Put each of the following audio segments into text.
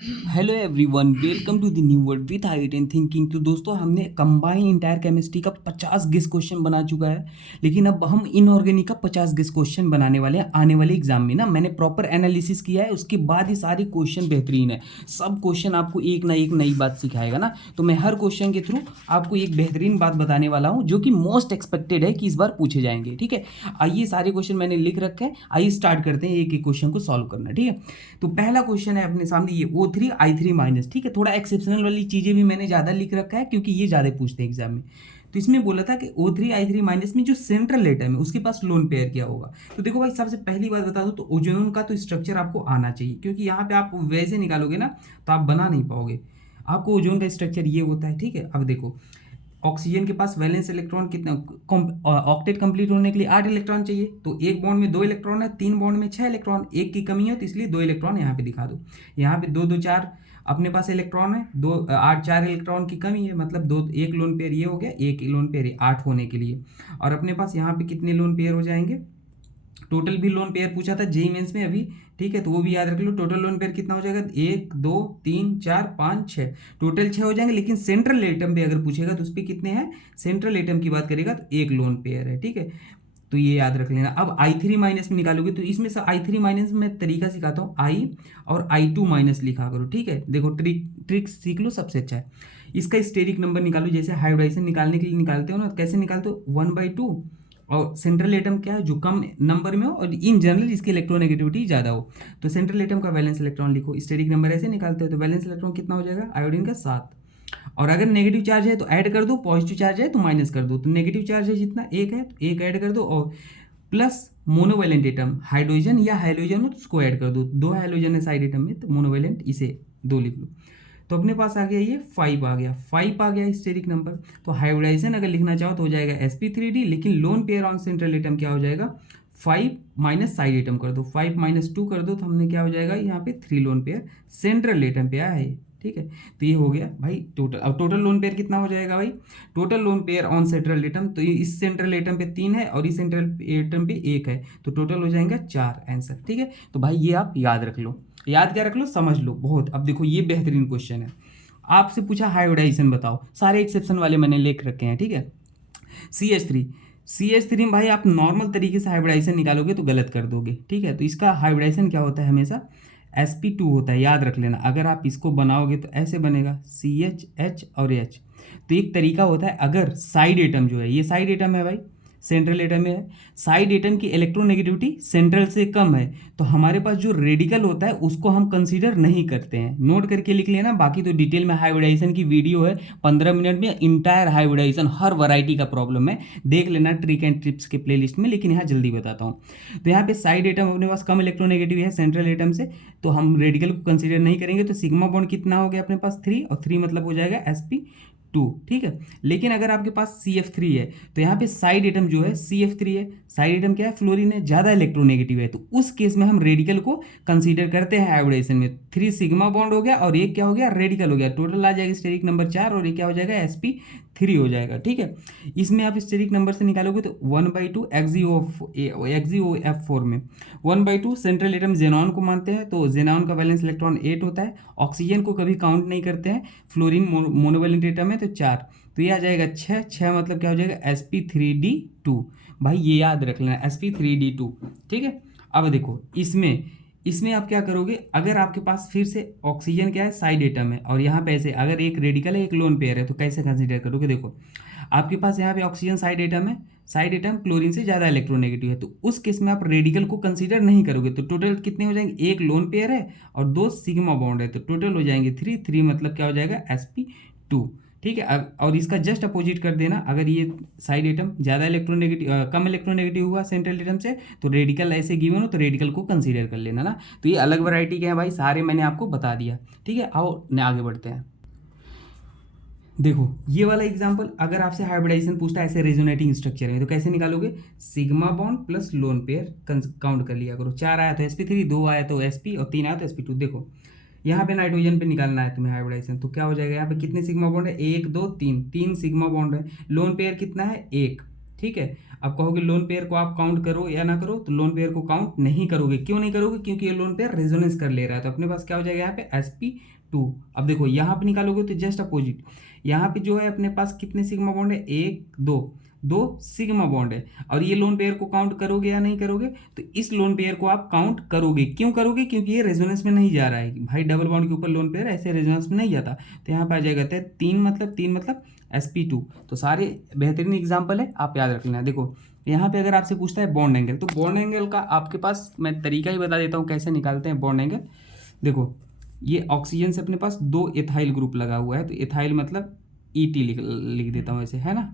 Hello everyone, welcome to the new word with height and thinking. तो दोस्तों, हमने combine entire chemistry का 50 guess question बना चुका है। लेकिन अब हम इनऑर्गेनिक का 50 गेस क्वेश्चन बनाने वाले हैं आने वाले एग्जाम में ना। मैंने प्रॉपर एनालिसिस किया है, उसके बाद ही सारे क्वेश्चन बेहतरीन है। सब क्वेश्चन आपको एक ना एक नई बात सिखाएगा ना। तो मैं हर क्वेश्चन के थ्रू आपको एक बेहतरीन बात बताने वाला हूँ, जो कि मोस्ट एक्सपेक्टेड है कि इस बार पूछे जाएंगे। ठीक है, आइए सारे क्वेश्चन मैंने लिख रखे हैं, आइए स्टार्ट करते हैं एक एक क्वेश्चन को सॉल्व करना। ठीक है, तो पहला क्वेश्चन है अपने सामने, ये O3I3 माइनस। ठीक है, थोड़ा एक्सेप्शनल वाली चीजें भी मैंने ज्यादा लिख रखा है क्योंकि ये ज्यादा पूछते हैं एग्जाम में। तो इसमें बोला था कि O3I3 माइनस में जो सेंट्रल एटम है उसके पास लोन पेयर क्या होगा। तो देखो भाई, सबसे पहली बात बता दो, तो ओजोन का तो स्ट्रक्चर आपको आना चाहिए, क्योंकि यहाँ पे आप वैसे निकालोगे ना तो आप बना नहीं पाओगे। आपको ओजोन का स्ट्रक्चर ये होता है। ठीक है, अब देखो, ऑक्सीजन के पास वैलेंस इलेक्ट्रॉन कितना, ऑक्टेट कंप्लीट होने के लिए 8 इलेक्ट्रॉन चाहिए। तो एक बॉन्ड में 2 इलेक्ट्रॉन है, 3 बॉन्ड में 6 इलेक्ट्रॉन, एक की कमी है तो इसलिए 2 इलेक्ट्रॉन यहाँ पे दिखा दो। यहाँ पे 2 2 4 अपने पास इलेक्ट्रॉन है, 4 इलेक्ट्रॉन की कमी है, मतलब दो, एक लोन पेयर ये हो गया, एक लोन पेयर 8 होने के लिए। और अपने पास यहाँ पे कितने लोन पेयर हो जाएंगे, टोटल भी लोन पेयर पूछा था जेई मेंस में अभी। ठीक है, तो वो भी याद रख लो। टोटल लोन पेयर कितना हो जाएगा, 1 2 3 4 5 6, टोटल 6 हो जाएंगे। लेकिन सेंट्रल एटम पे अगर पूछेगा तो उस पर कितने हैं, सेंट्रल एटम की बात करेगा तो एक लोन पेयर है। ठीक है, तो ये याद रख लेना। अब I3 माइनस में निकालोगे तो इसमें से I3 माइनस में तरीका सिखाता हूँ, आई और I2 माइनस लिखा करो। ठीक है, देखो ट्रिक ट्रिक सीख लो, सबसे अच्छा है। इसका स्टेरिक नंबर निकालो, जैसे हाइब्रिडाइजेशन निकालने के लिए निकालते हो ना, कैसे निकालते हो, 1/2। और सेंट्रल एटम क्या है, जो कम नंबर में हो और इन जनरल इसकी इलेक्ट्रोनेगेटिविटी ज़्यादा हो। तो सेंट्रल एटम का वैलेंस इलेक्ट्रॉन लिखो, स्टेरिक नंबर ऐसे निकालते हो। तो वैलेंस इलेक्ट्रॉन कितना हो जाएगा, आयोडीन का 7। और अगर नेगेटिव चार्ज है तो ऐड कर दो, पॉजिटिव चार्ज है तो माइनस कर दो। तो नेगेटिव चार्ज है जितना एक है तो एक ऐड कर दो, और प्लस मोनोवेलेंट एटम हाइड्रोजन या हाइड्रोजन हो तो उसको ऐड कर दो। दो हाइड्रोजन है साइड एटम में तो मोनोवेलेंट, इसे 2 लिख लो। तो अपने पास आ गया ये 5 आ गया, 5 आ गया स्टेरिक नंबर। तो हाइब्रिडाइजेशन अगर लिखना चाहो तो हो जाएगा sp3d, लेकिन lone pair on central atom क्या हो जाएगा, 5 माइनस साइड एटम कर दो, 5 माइनस 2 कर दो, तो हमने क्या हो जाएगा यहाँ पे 3 लोन पेयर सेंट्रल एटम पे आया है। ठीक है, तो ये हो गया भाई टोटल। अब टोटल लोन पेयर कितना हो जाएगा भाई, total lone pair on central atom, तो इस सेंट्रल एटम पे 3 है और इस सेंट्रल एटम पे 1 है, तो टोटल हो जाएगा 4 आंसर। ठीक है, तो भाई ये आप याद रख लो। याद क्या रख लो, समझ लो बहुत। अब देखो ये बेहतरीन क्वेश्चन है। आपसे पूछा हाइब्रिडाइजेशन बताओ, सारे एक्सेप्शन वाले मैंने लिख रखे हैं। ठीक है, CH3, CH3 में भाई आप नॉर्मल तरीके से हाइब्रिडाइजेशन निकालोगे तो गलत कर दोगे। ठीक है, तो इसका हाइब्रिडाइजेशन क्या होता है, हमेशा sp2 होता है, याद रख लेना। अगर आप इसको बनाओगे तो ऐसे बनेगा, CH H और H। तो एक तरीका होता है, अगर साइड एटम जो है, ये साइड एटम है भाई, सेंट्रल एटम में है, साइड एटम की इलेक्ट्रोनेगेटिविटी सेंट्रल से कम है, तो हमारे पास जो रेडिकल होता है उसको हम कंसीडर नहीं करते हैं। नोट करके लिख लेना, बाकी तो डिटेल में हाइब्रिडाइजेशन की वीडियो है, 15 मिनट में इंटायर हाइब्रिडाइजेशन हर वैरायटी का प्रॉब्लम है, देख लेना ट्रिक एंड ट्रिप्स के प्लेलिस्ट में। लेकिन यहाँ जल्दी बताता हूँ। तो यहाँ पे साइड एटम अपने पास कम इलेक्ट्रोनेगेटिव है सेंट्रल एटम से, तो हम रेडिकल को कंसीडर नहीं करेंगे। तो सिग्मा बॉन्ड कितना हो गया अपने पास, 3, और 3 मतलब हो जाएगा sp2। ठीक है, लेकिन अगर आपके पास CF3 है तो यहाँ पे साइड एटम जो है CF3 है, साइड एटम क्या है, फ्लोरीन है, ज़्यादा इलेक्ट्रोनेगेटिव है, तो उस केस में हम रेडिकल को कंसीडर करते हैं हाइब्रिडेशन में। 3 सिग्मा बॉन्ड हो गया और एक क्या हो गया, रेडिकल हो गया, टोटल आ जाएगा स्टेरिक नंबर 4, और ये क्या हो जाएगा, sp3 हो जाएगा। ठीक है, इसमें आप स्टेरिक नंबर से निकालोगे तो 1/2 XeO F4 में 1/2 सेंट्रल एटम जेनॉन को मानते हैं, तो जेनॉन का वैलेंस इलेक्ट्रॉन 8 होता है। ऑक्सीजन को कभी काउंट नहीं करते हैं, फ्लोरीन मोनोवैलेंट एटम है तो 4, तो ये आ जाएगा 6, 6 मतलब क्या हो जाएगा, sp3d2। भाई ये याद रख लेना, sp3d2। ठीक है, अब देखो इसमें इसमें आप क्या करोगे, अगर आपके पास फिर से ऑक्सीजन क्या है, साइड एटम है, और यहाँ पे ऐसे अगर एक रेडिकल है एक लोन पेयर है, तो कैसे कंसीडर करोगे, देखो आपके पास यहाँ पे ऑक्सीजन साइड एटम है, साइड एटम क्लोरीन से ज़्यादा इलेक्ट्रोनेगेटिव है, तो उस केस में आप रेडिकल को कंसीडर नहीं करोगे। तो टोटल कितने हो जाएंगे, एक लोन पेयर है और 2 सिग्मा बॉन्ड है, तो टोटल हो जाएंगे 3, 3 मतलब क्या हो जाएगा, sp2। ठीक है, और इसका जस्ट अपोजिट कर देना, अगर ये साइड एटम ज़्यादा इलेक्ट्रोनेगेटिव कम इलेक्ट्रोनेगेटिव हुआ सेंट्रल एटम से, तो रेडिकल ऐसे गिवन हो तो रेडिकल को कंसीडर कर लेना ना। तो ये अलग वैरायटी के हैं भाई, सारे मैंने आपको बता दिया। ठीक है, आओ आगे बढ़ते हैं। देखो ये वाला एग्जांपल, अगर आपसे हाइब्रिडाइजेशन पूछता है ऐसे रेजोनेटिंग स्ट्रक्चर में, तो कैसे निकालोगे, sigma bond plus lone pair count कर लिया करो। 4 आया तो sp3, 2 आया तो sp और 3 आया तो sp2। देखो यहाँ पे नाइट्रोजन पे निकालना है तुम्हें हाइब्रिडाइजेशन, तो क्या हो जाएगा, यहाँ पे कितने सिग्मा बॉन्ड है, 1 2 3, 3 सिग्मा बॉन्ड है, लोन पेयर कितना है, 1। ठीक है। अब कहोगे लोन पेयर को आप काउंट करो या ना करो, तो लोन पेयर को काउंट नहीं करोगे। क्यों नहीं करोगे? क्योंकि ये लोन पेयर रेजोनेंस कर ले रहा है। तो अपने पास क्या हो जाएगा यहाँ पे sp2। अब देखो यहाँ पे निकालोगे तो जस्ट अपोजिट, यहाँ पे जो है अपने पास कितने सिग्मा बॉन्ड है, एक दो, दो सिग्मा बॉन्ड है। और ये लोन पेयर को काउंट करोगे या नहीं करोगे? तो इस लोन पेयर को आप काउंट करोगे। क्यों करोगे? क्योंकि ये रेजोनेंस में नहीं जा रहा है भाई, डबल बॉन्ड के ऊपर लोन पेयर ऐसे रेजोनेंस में नहीं जाता। तो यहाँ पे आ जाएगा तीन मतलब sp2। तो सारे बेहतरीन एग्जाम्पल है, आप याद रख लेना। देखो यहाँ पे अगर आपसे पूछता है बॉन्ड एंगल, तो बॉन्ड एंगल का आपके पास मैं तरीका ही बता देता हूँ कैसे निकालते हैं बॉन्ड एंगल। देखो ये ऑक्सीजन से अपने पास दो एथाइल ग्रुप लगा हुआ है, तो एथाइल मतलब ET लिख देता हूँ ऐसे, है ना,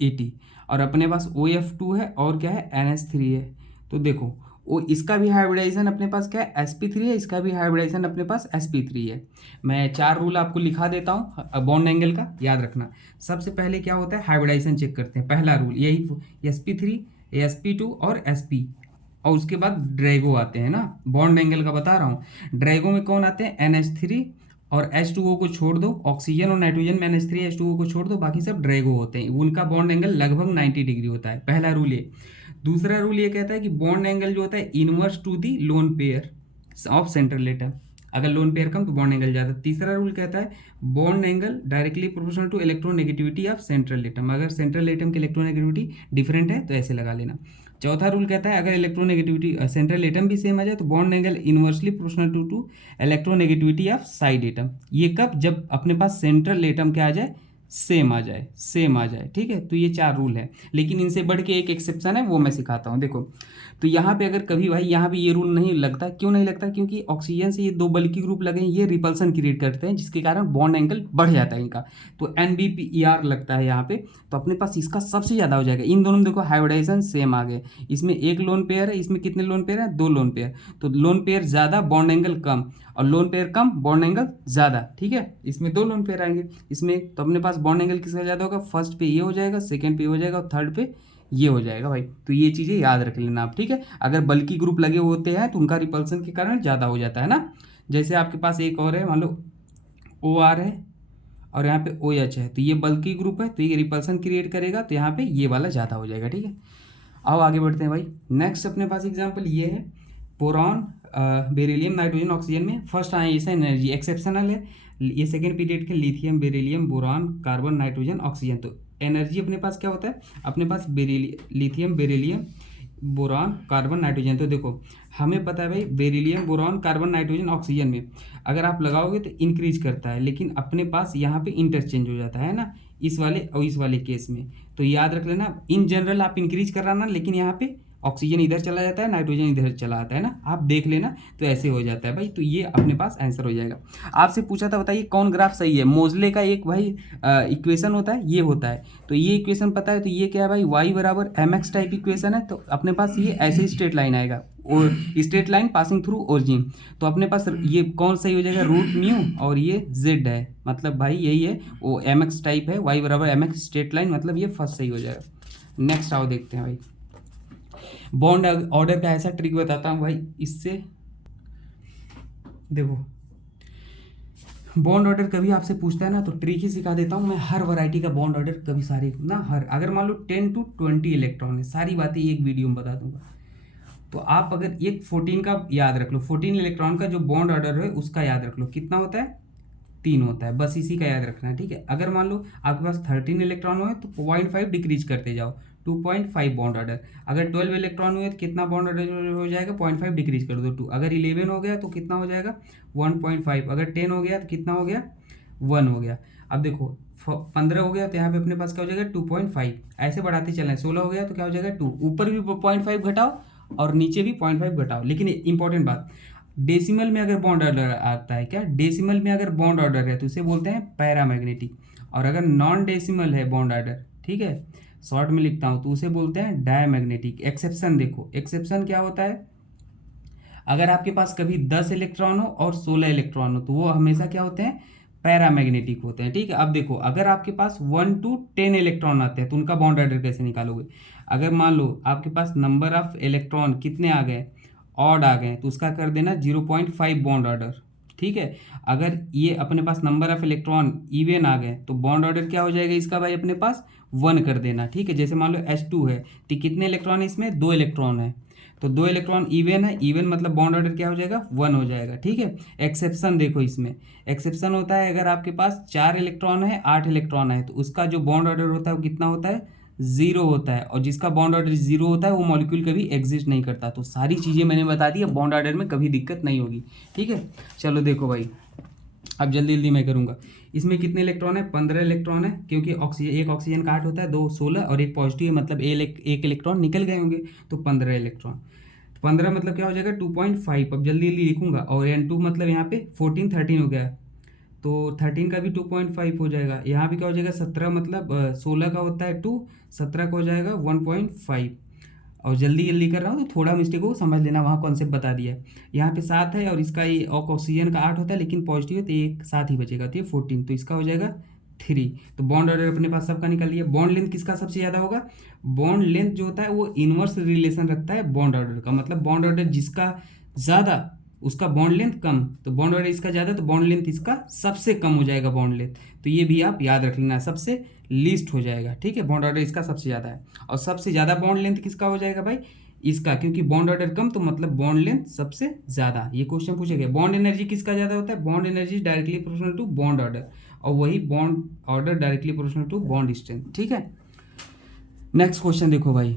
ET। और अपने पास OF2 है और क्या है, NH3 है। तो देखो वो इसका भी हाइब्रिडाइजेशन अपने पास क्या है, sp3 है, इसका भी हाइब्रिडाइजेशन अपने पास sp3 है। मैं 4 रूल आपको लिखा देता हूँ बॉन्ड एंगल का, याद रखना। सबसे पहले क्या होता है, हाइब्रिडाइजेशन चेक करते हैं। पहला रूल यही, sp3, sp2 और sp। और उसके बाद ड्रैगो आते हैं ना, बॉन्ड एंगल का बता रहा हूँ। ड्रैगो में कौन आते हैं, NH3 और H2O को छोड़ दो, ऑक्सीजन और नाइट्रोजन में NH3 H2O को छोड़ दो, बाकी सब ड्रैगो होते हैं। उनका बॉन्ड एंगल लगभग 90 डिग्री होता है। पहला रूल ये। दूसरा रूल ये कहता है कि बॉन्ड एंगल जो होता है inverse to the lone pair of central atom. अगर लोन पेयर कम तो बॉन्ड एंगल ज़्यादा। तीसरा रूल कहता है bond angle directly proportional to electronegativity of central atom. अगर सेंट्रल एटम की इलेक्ट्रोनेगेटिविटी डिफरेंट है तो ऐसे लगा लेना। चौथा रूल कहता है अगर इलेक्ट्रोनेगेटिविटी सेंट्रल एटम भी सेम आ जाए तो bond angle inversely proportional to electronegativity of side atom. ये कब? जब अपने पास सेंट्रल एटम क्या आ जाए, सेम आ जाए, ठीक है। तो ये 4 रूल है, लेकिन इनसे बढ़ के एक एक्सेप्शन है, वो मैं सिखाता हूँ। देखो तो यहाँ पे अगर कभी भाई यहाँ पे ये रूल नहीं लगता, क्यों नहीं लगता? क्योंकि ऑक्सीजन से ये दो बल्कि ग्रुप लगे हैं, ये रिपल्सन क्रिएट करते हैं, जिसके कारण बॉन्ड एंगल बढ़ जाता है इनका। तो NBPER लगता है यहाँ पे, तो अपने पास इसका सबसे ज़्यादा हो जाएगा। इन दोनों में देखो हाइब्रिडाइजेशन सेम आ गए। इसमें एक लोन पेयर है, इसमें कितने लोन पेयर है, 2 लोन पेयर। तो लोन पेयर ज़्यादा बॉन्ड एंगल कम, और लोन पेयर कम बॉन्ड एंगल ज़्यादा, ठीक है। इसमें 2 लोन पेयर आएंगे इसमें, तो अपने पास बॉन्ड एंगल किसका ज़्यादा होगा, फर्स्ट पे ये हो जाएगा, सेकंड पे हो जाएगा और थर्ड पे ये हो जाएगा भाई। तो ये चीज़ें याद रख लेना आप, ठीक है। अगर बल्कि ग्रुप लगे होते हैं तो उनका रिपल्सन के कारण ज़्यादा हो जाता है ना। जैसे आपके पास एक और है, मान लो OR है और यहाँ पे OH है, तो ये बल्कि ग्रुप है, तो ये रिपल्सन क्रिएट करेगा, तो यहाँ पे ये वाला ज़्यादा हो जाएगा, ठीक है। आओ आगे बढ़ते हैं भाई। नेक्स्ट अपने पास एग्जाम्पल ये है, बोरॉन बेरिलियम नाइट्रोजन ऑक्सीजन में फर्स्ट आयन एनर्जी एक्सेप्शनल है। ये सेकेंड पीरियड के lithium beryllium boron carbon nitrogen oxygen. तो एनर्जी अपने पास क्या होता है, अपने पास lithium beryllium boron carbon nitrogen. तो देखो हमें पता है भाई beryllium boron carbon nitrogen oxygen में अगर आप लगाओगे तो इंक्रीज करता है, लेकिन अपने पास यहाँ पे इंटरचेंज हो जाता है ना, इस वाले और इस वाले केस में। तो याद रख लेना, इन जनरल आप इंक्रीज कर रहा ना, लेकिन यहाँ पे ऑक्सीजन इधर चला जाता है, नाइट्रोजन इधर चला आता है ना, आप देख लेना। तो ऐसे हो जाता है भाई। तो ये अपने पास आंसर हो जाएगा। आपसे पूछा था बताइए कौन ग्राफ सही है। मोजले का एक भाई इक्वेशन होता है, ये होता है। तो ये इक्वेशन पता है, तो ये क्या है भाई, y बराबर mx टाइप इक्वेशन है। तो अपने पास ये ऐसे स्ट्रेट लाइन आएगा, और straight line passing through origin. तो अपने पास ये कौन सही हो जाएगा, रूट म्यू, और ये z है, मतलब भाई यही है, वो mx टाइप है, y बराबर mx स्ट्रेट लाइन, मतलब ये फर्स्ट सही हो जाएगा। नेक्स्ट आओ देखते हैं भाई, बॉन्ड ऑर्डर का ऐसा ट्रिक बताता हूँ भाई। इससे देखो बॉन्ड ऑर्डर कभी आपसे पूछता है ना, तो ट्रिक ही सिखा देता हूँ मैं। हर वैरायटी का बॉन्ड ऑर्डर कभी सारे ना, हर अगर मान लो 10 to 20 इलेक्ट्रॉन है, सारी बातें एक वीडियो में बता दूंगा। तो आप अगर एक 14 का याद रख लो, 14 इलेक्ट्रॉन का जो बॉन्ड ऑर्डर है उसका याद रख लो, कितना होता है, 3 होता है, बस इसी का याद रखना है, ठीक है। अगर मान लो आपके पास 13 इलेक्ट्रॉन हुए तो 0.5 डिक्रीज करते जाओ, 2.5 बॉन्ड ऑर्डर। अगर 12 इलेक्ट्रॉन हुए तो कितना बॉन्ड ऑर्डर हो जाएगा, 0.5 डिक्रीज कर दो 2। अगर 11 हो गया तो कितना हो जाएगा, 1.5। अगर 10 हो गया तो कितना हो गया, 1 हो गया। अब देखो 15 हो गया तो यहाँ पे अपने पास क्या हो जाएगा, 2.5। ऐसे बढ़ाते चलें, 16 हो गया तो क्या हो जाएगा 2। ऊपर भी 0.5 घटाओ और नीचे भी 0.5 घटाओ। लेकिन इंपॉर्टेंट बात, डेसिमल में अगर बॉन्ड ऑर्डर आता है, क्या डेसिमल में अगर बॉन्ड ऑर्डर है तो उसे बोलते हैं पैरामैग्नेटिक। और अगर नॉन डेसिमल है बॉन्ड ऑर्डर, ठीक है, शॉर्ट में लिखता हूँ, तो उसे बोलते हैं डायमैग्नेटिक। एक्सेप्शन देखो, एक्सेप्शन क्या होता है, अगर आपके पास कभी 10 इलेक्ट्रॉन हो और 16 इलेक्ट्रॉन हो तो वो हमेशा क्या होते हैं, पैरामैग्नेटिक होते हैं, ठीक है। अब देखो अगर आपके पास 1 to 10 इलेक्ट्रॉन आते हैं तो उनका बॉन्ड ऑर्डर कैसे निकालोगे। अगर मान लो आपके पास नंबर ऑफ इलेक्ट्रॉन कितने आ गए, ऑड आ गए, तो उसका कर देना 0.5 बॉन्ड ऑर्डर, ठीक है। अगर ये अपने पास नंबर ऑफ इलेक्ट्रॉन इवन आ गए तो बॉन्ड ऑर्डर क्या हो जाएगा इसका भाई अपने पास 1 कर देना, ठीक है। जैसे मान लो H2 है तो कितने इलेक्ट्रॉन है इसमें, 2 इलेक्ट्रॉन है, तो 2 इलेक्ट्रॉन इवन है, इवन मतलब बॉन्ड ऑर्डर क्या हो जाएगा 1 हो जाएगा, ठीक है। एक्सेप्शन देखो, इसमें एक्सेप्शन होता है अगर आपके पास 4 इलेक्ट्रॉन है 8 इलेक्ट्रॉन है तो उसका जो बॉन्ड ऑर्डर होता है वो कितना होता है, 0 होता है, और जिसका बॉन्ड ऑर्डर 0 होता है वो मॉलिक्यूल कभी एग्जिस्ट नहीं करता। तो सारी चीज़ें मैंने बता दी, बॉन्ड ऑर्डर में कभी दिक्कत नहीं होगी, ठीक है। चलो देखो भाई, अब जल्दी जल्दी मैं करूँगा। इसमें कितने इलेक्ट्रॉन है, 15 इलेक्ट्रॉन है, क्योंकि ऑक्सीजन, एक ऑक्सीजन का 8 होता है, 2 16 और एक पॉजिटिव है, मतलब एक इलेक्ट्रॉन निकल गए होंगे, तो 15 इलेक्ट्रॉन। 15 मतलब क्या हो जाएगा 2.5। अब जल्दी जल्दी लिखूंगा, और N2 मतलब यहाँ पे 14 13 हो गया, तो 13 का भी 2.5 हो जाएगा। यहाँ भी क्या हो जाएगा 17 मतलब 16 का होता है 2, 17 का हो जाएगा 1.5। और जल्दी जल्दी कर रहा हूँ तो थोड़ा मिस्टेक को समझ लेना, वहाँ कॉन्सेप्ट बता दिया। यहाँ पे 7 है और इसका ये ऑक्सीजन का 8 होता है लेकिन पॉजिटिव है तो एक साथ ही बचेगा, तो ये 14, तो इसका हो जाएगा 3। तो बॉन्ड ऑर्डर अपने पास सबका निकल लिया। बॉन्ड लेंथ किसका सबसे ज़्यादा होगा, बॉन्ड लेंथ जो होता है वो इनवर्स रिलेशन रखता है बॉन्ड ऑर्डर का, मतलब बॉन्ड ऑर्डर जिसका ज़्यादा उसका बॉन्ड लेंथ कम, तो बॉन्ड ऑर्डर इसका ज़्यादा तो बॉन्ड लेंथ इसका सबसे कम हो जाएगा बॉन्ड लेंथ। तो ये भी आप याद रख लेना, सबसे लीस्ट हो जाएगा, ठीक है। बॉन्ड ऑर्डर इसका सबसे ज़्यादा है, और सबसे ज़्यादा बॉन्ड लेंथ किसका हो जाएगा भाई, इसका, क्योंकि बॉन्ड ऑर्डर कम तो मतलब बॉन्ड लेंथ सबसे ज़्यादा। ये क्वेश्चन पूछेगा बॉन्ड एनर्जी किसका ज़्यादा होता है, bond energy directly proportional to bond order, और वही bond order directly proportional to bond strength, ठीक है। नेक्स्ट क्वेश्चन देखो भाई,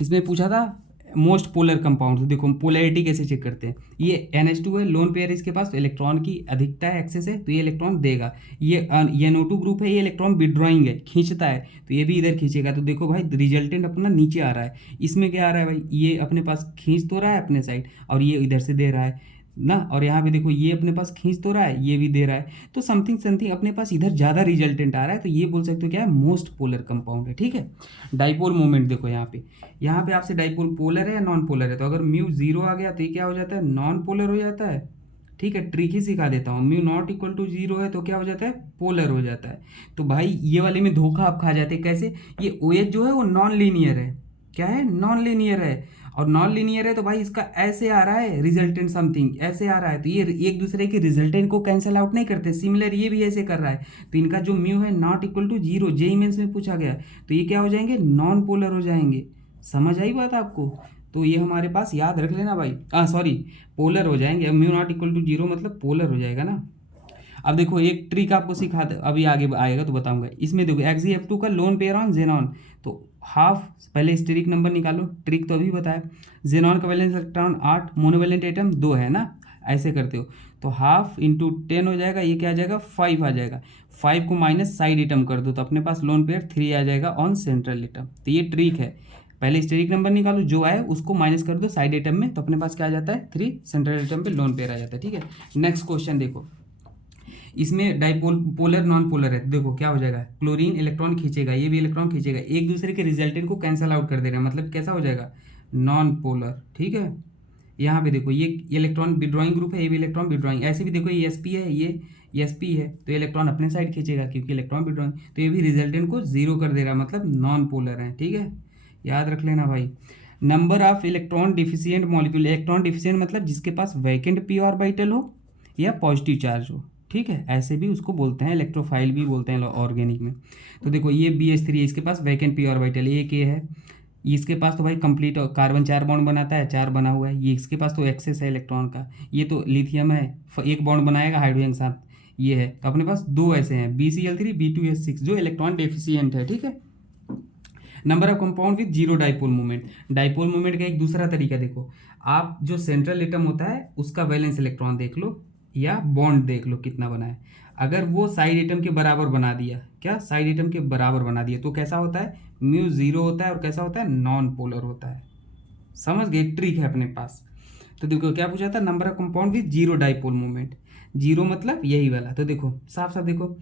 इसमें पूछा था मोस्ट पोलर कंपाउंड। तो देखो पोलैरिटी कैसे चेक करते हैं, ये NH2 है, लोन पेयर इसके पास, तो इलेक्ट्रॉन की अधिकता है, एक्सेस है, तो ये इलेक्ट्रॉन देगा। ये NO2 ग्रुप है, ये इलेक्ट्रॉन विड्रॉइंग है, खींचता है, तो ये भी इधर खींचेगा। तो देखो भाई रिजल्टेंट अपना नीचे आ रहा है, इसमें क्या आ रहा है भाई, ये अपने पास खींच तो रहा है अपने साइड, और ये इधर से दे रहा है ना, और यहाँ पे देखो ये अपने पास खींच तो रहा है, ये भी दे रहा है, तो समथिंग समथिंग अपने पास इधर ज़्यादा रिजल्टेंट आ रहा है, तो ये बोल सकते हो क्या है, मोस्ट पोलर कंपाउंड है, ठीक है। डाइपोल मोमेंट देखो यहाँ पे आपसे डाइपोल पोलर है या नॉन पोलर है, तो अगर म्यू 0 आ गया तो ये क्या हो जाता है, नॉन पोलर हो जाता है, ठीक है। ट्रिक ही सिखा देता हूँ, म्यू नॉट इक्वल टू 0 है तो क्या हो जाता है, पोलर हो जाता है। तो भाई ये वाले में धोखा आप खा जाते हैं, कैसे, ये OH जो है वो नॉन लीनियर है, क्या है, नॉन लीनियर है, और नॉन लीनियर है तो भाई इसका ऐसे आ रहा है रिजल्टेंट समथिंग, ऐसे आ रहा है, तो ये एक दूसरे के रिजल्टेंट को कैंसिल आउट नहीं करते, सिमिलर ये भी ऐसे कर रहा है, तो इनका जो म्यू है not equal to 0, JEE mains में पूछा गया, तो ये क्या हो जाएंगे, नॉन पोलर हो जाएंगे। समझ आई बात आपको, तो ये हमारे पास याद रख लेना भाई, सॉरी पोलर हो जाएंगे, म्यू नॉट इक्वल टू 0 मतलब पोलर हो जाएगा ना। अब देखो एक ट्रिक आपको सिखा दे, अभी आगे आएगा तो बताऊंगा। इसमें देखो XeF2 का लोन पेयर ऑन जेनॉन, तो हाफ, पहले स्टेरिक नंबर निकालो, ट्रिक तो अभी बताया। जेनॉन का वैलेंस इलेक्ट्रॉन 8, मोनोवैलेंट एटम 2 है ना, ऐसे करते हो, तो हाफ इंटू 10 हो जाएगा, ये क्या आ जाएगा 5 आ जाएगा, 5 को माइनस साइड एटम कर दो तो अपने पास लोन पेयर 3 आ जाएगा ऑन सेंट्रल एटम। तो ये ट्रिक है, पहले स्टेरिक नंबर निकालो, जो आए उसको माइनस कर दो साइड एटम में, तो अपने पास क्या आ जाता है 3, सेंट्रल एटम पे लोन पेयर आ जाता है, ठीक है। नेक्स्ट क्वेश्चन देखो, इसमें डाइपोल पोलर नॉन पोलर है, देखो क्या हो जाएगा, क्लोरीन इलेक्ट्रॉन खींचेगा, ये भी इलेक्ट्रॉन खींचेगा, एक दूसरे के रिजल्टेंट को कैंसिल आउट कर दे रहे हैं, मतलब कैसा हो जाएगा, नॉन पोलर, ठीक है। यहाँ पे देखो ये इलेक्ट्रॉन विड्रॉइंग ग्रुप है, ये भी इलेक्ट्रॉन विड्रॉइंग, ऐसे भी देखो ये sp है, ये sp है, तो इलेक्ट्रॉन अपने साइड खींचेगा क्योंकि इलेक्ट्रॉन विड्रॉइंग, तो ये भी रिजल्टेंट को 0 कर दे रहा है, मतलब नॉन पोलर है, ठीक है, याद रख लेना भाई। Number of electron deficient molecule, electron deficient मतलब जिसके पास वैकेंट p ऑर्बिटल हो या पॉजिटिव चार्ज हो, ठीक है, ऐसे भी उसको बोलते हैं, इलेक्ट्रोफाइल भी बोलते हैं ऑर्गेनिक में। तो देखो ये BH3 है, इसके पास वैकेंट p ऑर्बिटल एक ये है, इसके पास तो भाई कंप्लीट कार्बन 4 बॉन्ड बनाता है, 4 बना हुआ है, ये इसके पास तो एक्सेस है इलेक्ट्रॉन का, ये तो लिथियम है, एक बॉन्ड बनाएगा हाइड्रोजन के साथ, ये है, तो अपने पास 2 ऐसे हैं BCl3 B2S6 जो इलेक्ट्रॉन डेफिशिएंट है, ठीक है। Number of compound with 0 dipole movement, dipole movement का एक दूसरा तरीका देखो, आप जो सेंट्रल एटम होता है उसका वैलेंस इलेक्ट्रॉन देख लो या बॉन्ड देख लो कितना बना है, अगर वो साइड एटम के बराबर बना दिया, क्या साइड एटम के बराबर बना दिया, तो कैसा होता है, म्यू 0 होता है, और कैसा होता है, नॉन पोलर होता है। समझ गए, ट्रिक है अपने पास। तो देखो क्या पूछा था, number of compound with 0 dipole movement, 0 मतलब यही वाला, तो देखो साफ साफ देखो,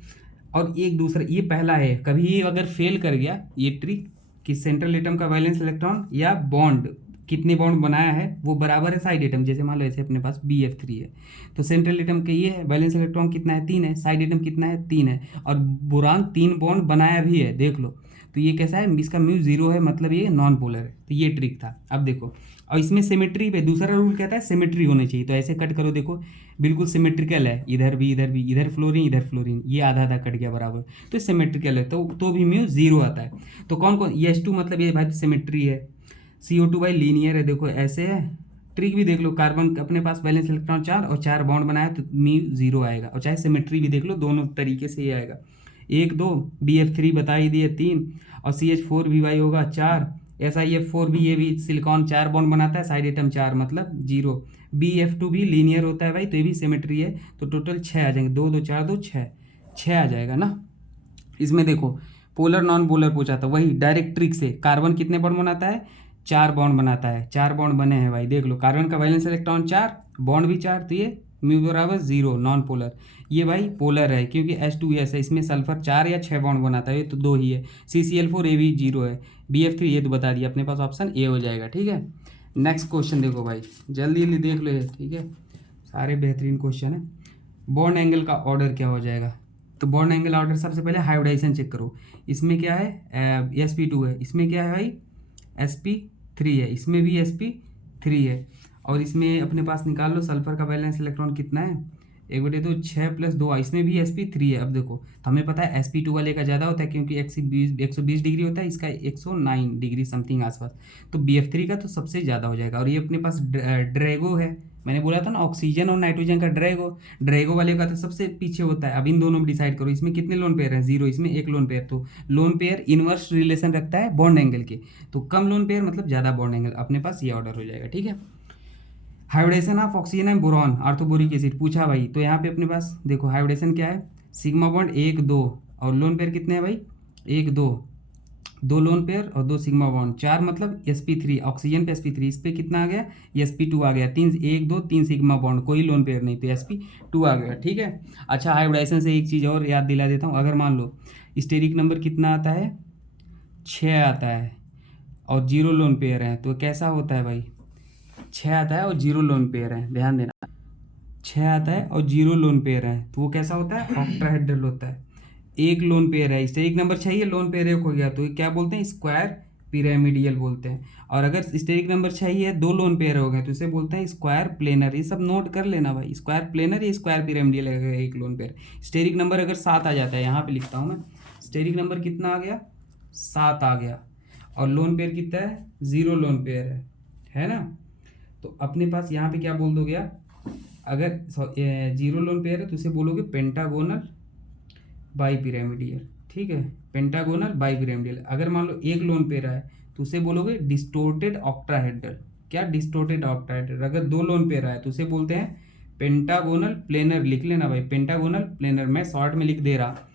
और एक दूसरा ये पहला है, कभी ये अगर फेल कर गया ये ट्रिक कि सेंट्रल एटम का वैलेंस इलेक्ट्रॉन या बॉन्ड कितने बॉन्ड बनाया है वो बराबर है साइड एटम, जैसे मान लो ऐसे अपने पास BF3 है, तो सेंट्रल एटम का ये है, वैलेंस इलेक्ट्रॉन कितना है 3 है, साइड एटम कितना है 3 है, और बोरान 3 बॉन्ड बनाया भी है, देख लो, तो ये कैसा है, इसका म्यू 0 है, मतलब ये नॉन पोलर है, तो ये ट्रिक था। अब देखो और इसमें सिमेट्री पे दूसरा रूल कहता है सिमेट्री होनी चाहिए, तो ऐसे कट करो, देखो बिल्कुल सिमेट्रिकल है, इधर भी इधर भी, इधर फ्लोरीन, ये आधा आधा कट गया बराबर, तो सिमेट्रिकल है, तो भी म्यू जीरो आता है। तो कौन कौन, ये H2 मतलब ये भाई सिमेट्री है, CO2 भाई लीनियर है, देखो ऐसे है। ट्रिक भी देख लो, कार्बन अपने पास वैलेंस इलेक्ट्रॉन 4 और 4 बॉन्ड बनाया तो म्यू जीरो आएगा, और चाहे सिमेट्री भी देख लो, दोनों तरीके से ये आएगा। 1 2 BF3 बता ही दिए 3, और CH4 भी भाई होगा 4, SiF4 भी, ये भी सिलिकॉन 4 बॉन्ड बनाता है, साइड एटम 4 मतलब 0। BF2 भी लीनियर होता है भाई, तो ये भी सिमेट्री है, तो टोटल 6 आ जाएंगे, 2 2 4 2 6, 6 आ जाएगा ना। इसमें देखो पोलर नॉन पोलर पूछा था, वही डायरेक्ट ट्रिक से, कार्बन कितने बॉन्ड बनाता है, 4 बॉन्ड बनाता है, 4 बॉन्ड बने हैं भाई, देख लो कार्बन का वैलेंस इलेक्ट्रॉन 4, बॉन्ड भी 4, तो ये म्यू बराबर 0 नॉन पोलर। ये भाई पोलर है क्योंकि H2S है, इसमें सल्फर 4 या 6 बॉन्ड बनाता है, ये तो 2 ही है। CCl4 ये भी 0 है। BF3 ये तो बता दिया अपने पास, ऑप्शन ए हो जाएगा, ठीक है। नेक्स्ट क्वेश्चन देखो भाई, जल्दी जल्दी देख लो ये, ठीक है, सारे बेहतरीन क्वेश्चन है। बॉन्ड एंगल का ऑर्डर क्या हो जाएगा, तो बॉन्ड एंगल ऑर्डर सबसे पहले हाइब्रिडाइजेशन चेक करो, इसमें क्या है sp2 है, इसमें क्या है भाई sp3 है, इसमें भी sp3 है, और इसमें अपने पास निकाल लो सल्फर का वैलेंस इलेक्ट्रॉन कितना है, 1/2 6 + 2, इसमें भी sp3 है। अब देखो तो हमें पता है sp2 वाले का ज़्यादा होता है क्योंकि 120 डिग्री होता है, इसका 109 डिग्री समथिंग आसपास, तो BF3 का तो सबसे ज़्यादा हो जाएगा। और ये अपने पास ड्रैगो है, मैंने बोला था ना ऑक्सीजन और नाइट्रोजन का ड्रैगो वाले का तो सबसे पीछे होता है। अब इन दोनों में डिसाइड करो, इसमें कितने लोन पेयर हैं, 0, इसमें 1 लोन पेयर, तो लोन पेयर इनवर्स रिलेशन रखता है बॉन्ड एंगल के, तो कम लोन पेयर मतलब ज़्यादा बॉन्ड एंगल, अपने पास ये ऑर्डर हो जाएगा, ठीक है। Hybridisation of oxygen and boron orthoboric acid पूछा भाई, तो यहाँ पे अपने पास देखो हाइब्रिडेशन क्या है, सिग्मा बॉन्ड 1 2, और लोन पेयर कितने हैं भाई 1 2, 2 लोन पेयर और 2 सिग्मा बॉन्ड, 4 मतलब sp3, ऑक्सीजन पे sp3, इस पे कितना आ गया, sp2 आ गया, 3 1 2 3 सिग्मा बॉन्ड, कोई लोन पेयर नहीं, तो sp2 आ गया, ठीक है। अच्छा हाइब्रिडेशन से एक चीज़ और याद दिला देता हूँ, अगर मान लो स्टेरिक नंबर कितना आता है 6 आता है और 0 लोन पेयर है, तो कैसा होता है भाई 6 आता है और 0 लोन पेयर है, ध्यान देना 6 आता है और 0 लोन पेयर है, तो वो कैसा होता है ऑक्टाहेड्रल होता है। एक लोन पेयर है, स्टेरिक नंबर चाहिए, लोन पेयर एक हो गया, तो ये क्या बोलते हैं स्क्वायर पिरामिडियल बोलते हैं। और अगर स्टेरिक नंबर चाहिए 2 लोन पेयर हो गए तो इसे बोलते हैं स्क्वायर प्लेनर। ये सब नोट कर लेना भाई, स्क्वायर प्लेनर या स्क्वायर पिरामिडियल है एक लोन पेयर। स्टेरिक नंबर अगर 7 आ जाता है, यहाँ पे लिखता हूँ मैं, स्टेरिक नंबर कितना आ गया 7 आ गया, और लोन पेयर कितना है 0 लोन पेयर है ना। तो अपने पास यहाँ पे क्या बोल दोगे आप, अगर 0 लोन पेयर है तो उसे बोलोगे पेंटागोनल बाई पिरामिडियल, ठीक है, पेंटागोनल बाई पिरामिडियल। अगर मान लो 1 लोन पेयर है तो उसे बोलोगे डिस्टोर्टेड ऑक्टाहेड्रल, क्या डिस्टोर्टेड ऑक्टाहेड्रल। अगर 2 लोन पेयर है तो उसे बोलते हैं पेंटागोनल प्लेनर, लिख लेना भाई पेंटागोनल प्लेनर, मैं शॉर्ट में लिख दे रहा,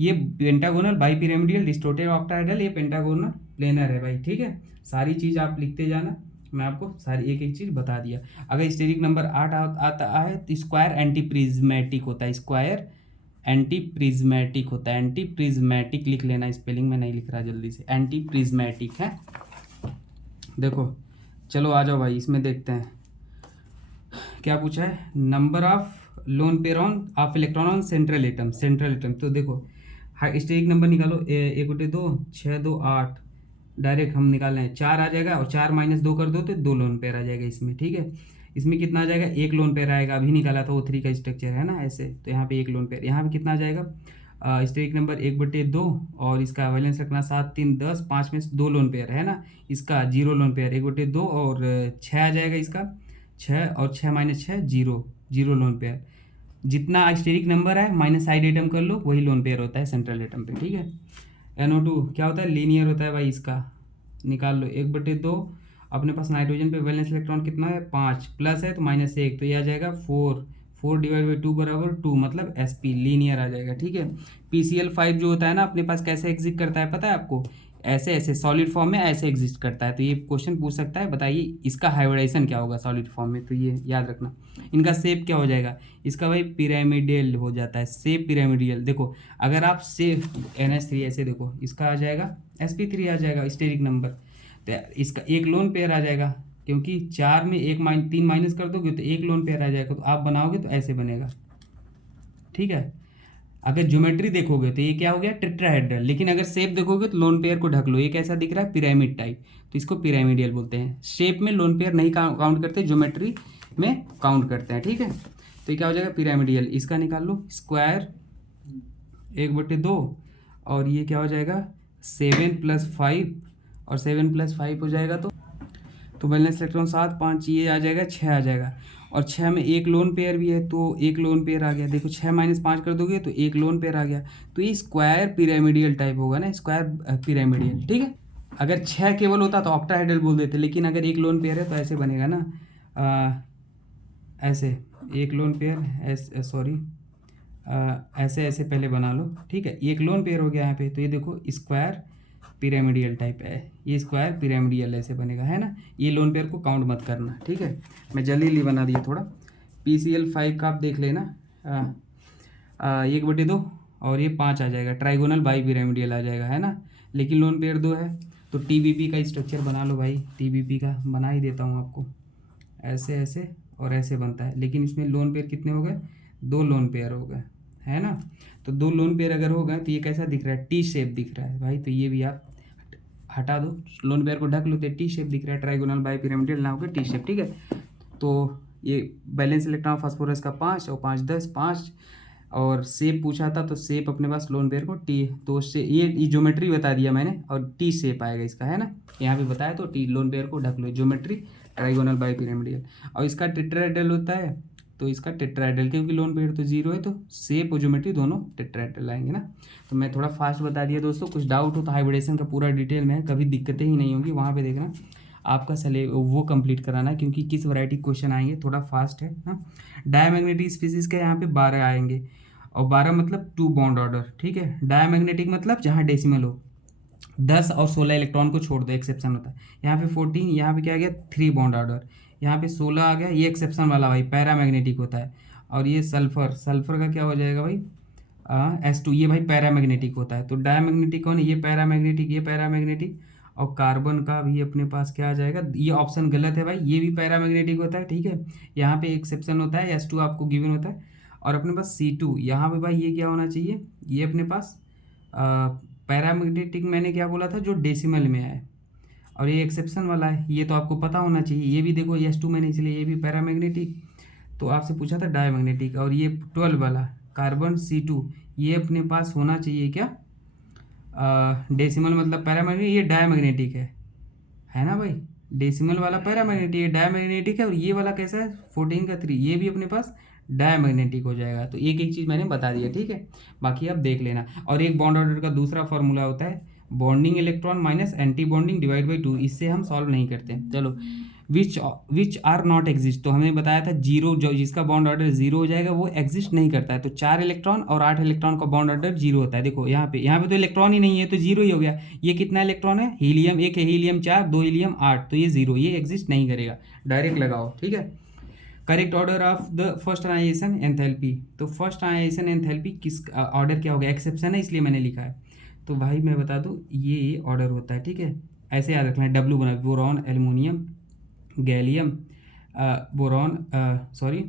ये pentagonal by pyramidal distorted octahedral, ये पेंटागोनल प्लेनर है भाई, ठीक है। सारी चीज़ आप लिखते जाना, मैं आपको सारी एक एक चीज़ बता दिया। अगर स्टेरिक नंबर 8 आता है तो स्क्वायर एंटी प्रिज्मेटिक होता है, स्क्वायर एंटी प्रिज्मेटिक होता है, एंटी प्रिज्मेटिक लिख लेना, स्पेलिंग में नहीं लिख रहा जल्दी से, एंटी प्रिज्मेटिक है। देखो चलो आ जाओ भाई, इसमें देखते हैं क्या पूछा है, number of loan pair of electron on central atom. तो देखो स्टेरिक नंबर निकालो, 1/2 6 2 8, डायरेक्ट हम निकाल रहे हैं 4 आ जाएगा, और 4 - 2 कर दो तो 2 लोन पेयर आ जाएगा इसमें, ठीक है। इसमें कितना आ जाएगा 1 लोन पेयर आएगा, अभी निकाला था O3 का स्ट्रक्चर है ना ऐसे, तो यहाँ पे 1 लोन पेयर, यहाँ पे कितना आ जाएगा स्टेरिक नंबर 1/2, और इसका वैलेंस रखना 7 3 10, 5 में 2 लोन पेयर है ना, इसका 0 लोन पेयर 1/2, और 6 आ जाएगा इसका 6, और 6 - 6 0 लोन पेयर। जितना स्टेरिक नंबर है माइनस साइड एटम कर लो, वही लोन पेयर होता है सेंट्रल एटम पे, ठीक है। NO2 क्या होता है लीनियर होता है भाई, इसका निकाल लो 1/2, अपने पास नाइट्रोजन पे वैलेंस इलेक्ट्रॉन कितना है 5, प्लस है तो -1, तो ये आ जाएगा 4 / 2 = 2, मतलब sp लीनियर आ जाएगा, ठीक है। PCl5 जो होता है ना अपने पास कैसे एग्जिस्ट करता है पता है आपको, ऐसे सॉलिड फॉर्म में ऐसे एग्जिस्ट करता है, तो ये क्वेश्चन पूछ सकता है, बताइए इसका हाइब्रिडाइजेशन क्या होगा सॉलिड फॉर्म में, तो ये याद रखना। इनका शेप क्या हो जाएगा, इसका भाई पिरामिडियल हो जाता है, शेप पिरामिडियल। देखो अगर आप शेप NH3 ऐसे देखो, इसका आ जाएगा sp3 आ जाएगा स्टेरिक नंबर, तो इसका 1 लोन पेयर आ जाएगा, क्योंकि 4 में 3 माइनस कर दोगे तो 1 लोन पेयर आ जाएगा, तो आप बनाओगे तो ऐसे बनेगा, ठीक है। अगर ज्योमेट्री देखोगे तो ये क्या हो गया, टेट्राहेड्रल। लेकिन अगर शेप देखोगे तो लोन पेयर को ढक लो, ये कैसा दिख रहा है, पिरामिड टाइप, तो इसको पिरामिडियल बोलते हैं। शेप में लोन पेयर नहीं काउंट करते, ज्योमेट्री में काउंट करते हैं, ठीक है। तो ये क्या हो जाएगा, पिरामिडियल। इसका निकाल लो, स्क्वायर 1/2, और ये क्या हो जाएगा 7 + 5, और 7 + 5 हो जाएगा तो बैलेंस इलेक्ट्रॉन 7, 5, ये आ जाएगा 6 आ जाएगा। और 6 में एक लोन पेयर भी है, तो एक लोन पेयर आ गया। देखो 6 - 5 कर दोगे तो एक लोन पेयर आ गया। तो ये स्क्वायर पिरामिडियल टाइप होगा ना, स्क्वायर पिरामिडियल, ठीक है। अगर 6 केवल होता तो ऑक्टाहेड्रल बोल देते, लेकिन अगर एक लोन पेयर है तो ऐसे बनेगा ना, ऐसे एक लोन पेयर, ऐसे, सॉरी, ऐसे ऐसे पहले बना लो, ठीक है। एक लोन पेयर हो गया यहाँ पे, तो ये देखो स्क्वायर पिरामिडियल टाइप है, ये स्क्वायर पिरामिडियल ऐसे बनेगा, है ना। ये लोन पेयर को काउंट मत करना, ठीक है। मैं जल्दी बना दिया थोड़ा। PCl5 का आप देख लेना, 1/2, और ये 5 आ जाएगा, ट्राइगोनल बाई पिरामिडियल आ जाएगा, है ना। लेकिन लोन पेयर 2 है, तो TBP का स्ट्रक्चर बना लो भाई। TBP का बना ही देता हूँ आपको, ऐसे ऐसे और ऐसे बनता है। लेकिन इसमें लोन पेयर कितने हो गए, 2 लोन पेयर हो गए, है ना। तो 2 लोन पेयर अगर हो गए तो ये कैसा दिख रहा है, टी शेप दिख रहा है भाई। तो ये भी आप हटा दो, लोन पेयर को ढक लो, तो टी शेप दिख रहा है, ट्राइगोनल बाई पिरामिडियल ना होकर टी शेप, ठीक है। तो ये बैलेंस इलेक्ट्रॉन फास्फोरस का 5 और 5 10 5, और शेप पूछा था तो शेप अपने पास लोन पेयर को टी, तो उससे ये ज्योमेट्री बता दिया मैंने, और टी शेप आएगा इसका, है ना। यहाँ पे बताया तो टी, लोन पेयर को ढक लो, ज्योमेट्री ट्राइगोनल बाई पिरामिडियल। और इसका टेट्राहेड्रल होता है, तो इसका टेट्राहेड्रल, क्योंकि लोन पेयर तो 0 है, तो शेप और ज्योमेट्री दोनों टेट्राहेड्रल आएंगे ना। तो मैं थोड़ा फास्ट बता दिया दोस्तों, कुछ डाउट हो तो हाइब्रिडेशन का पूरा डिटेल में है, कभी दिक्कतें ही नहीं होंगी, वहाँ पे देखना। आपका वो कंप्लीट कराना है, क्योंकि किस वैरायटी क्वेश्चन आएंगे, थोड़ा फास्ट है ना। डायमैग्नेटिक स्पीसीज के यहाँ पे 12 आएंगे, और 12 मतलब 2 बॉन्ड ऑर्डर, ठीक है। डायमैग्नेटिक मतलब जहाँ डेसिमल हो, 10 और 16 इलेक्ट्रॉन को छोड़ दो, एक्सेप्शन होता है। यहाँ पे 14, यहाँ पे क्या आ गया 3 बॉन्ड ऑर्डर, यहाँ पे 16 आ गया, ये एक्सेप्शन वाला भाई, पैरामैग्नेटिक होता है। और ये सल्फर का क्या हो जाएगा भाई, S2, ये भाई पैरामैग्नेटिक होता है। तो डायमैग्नेटिक कौन है, ये पैरामैग्नेटिक, ये पैरामैग्नेटिक। और कार्बन का भी अपने पास क्या आ जाएगा, ये ऑप्शन गलत है भाई, ये भी पैरामैग्नेटिक होता है, ठीक है। यहाँ पे एक्सेप्शन होता है, S2 आपको गिवन होता है। और अपने पास C2, यहाँ पे भाई ये क्या होना चाहिए, ये अपने पास पैरामैग्नेटिक, मैंने क्या बोला था, जो डेसिमल में है। और ये एक्सेप्शन वाला है, ये तो आपको पता होना चाहिए। ये भी देखो S2 मैंने, इसलिए ये भी पैरामैग्नेटिक। तो आपसे पूछा था डायमैग्नेटिक। और ये 12 वाला कार्बन C2, ये अपने पास होना चाहिए क्या, डेसिमल मतलब पैरामैग्नेटिक, ये डायमैग्नेटिक है ना भाई। डेसिमल वाला पैरामैग्नेटिक, ये डायमैग्नेटिक है। और ये वाला कैसा है, 14 का 3, ये भी अपने पास डायमैग्नेटिक हो जाएगा। तो एक एक चीज़ मैंने बता दिया, ठीक है, बाकी आप देख लेना। और एक बॉन्ड ऑर्डर का दूसरा फॉर्मूला होता है, bonding electron minus anti bonding divide by 2, इससे हम सॉल्व नहीं करते। चलो, विच आर नॉट एग्जिस्ट, तो हमें बताया था 0, जो जिसका बॉन्ड ऑर्डर 0 हो जाएगा वो एग्जिस्ट नहीं करता है। तो 4 इलेक्ट्रॉन और 8 इलेक्ट्रॉन का बॉन्ड ऑर्डर 0 होता है। देखो यहाँ पे तो इलेक्ट्रॉन ही नहीं है, तो 0 ही हो गया। ये कितना इलेक्ट्रॉन है, हीलियम 1 है, हीलियम 4, 2 हीलियम 8, तो ये 0, ये एग्जिस्ट नहीं करेगा। डायरेक्ट लगाओ, ठीक है। Correct order of the first ionization enthalpy, तो फर्स्ट आयनाइजेशन एंथैल्पी किस ऑर्डर क्या हो गया, एक्सेप्शन है इसलिए मैंने लिखा है। तो भाई मैं बता दूं, ये ऑर्डर होता है, ठीक है। ऐसे याद रखना है, W बना, boron aluminium gallium, boron sorry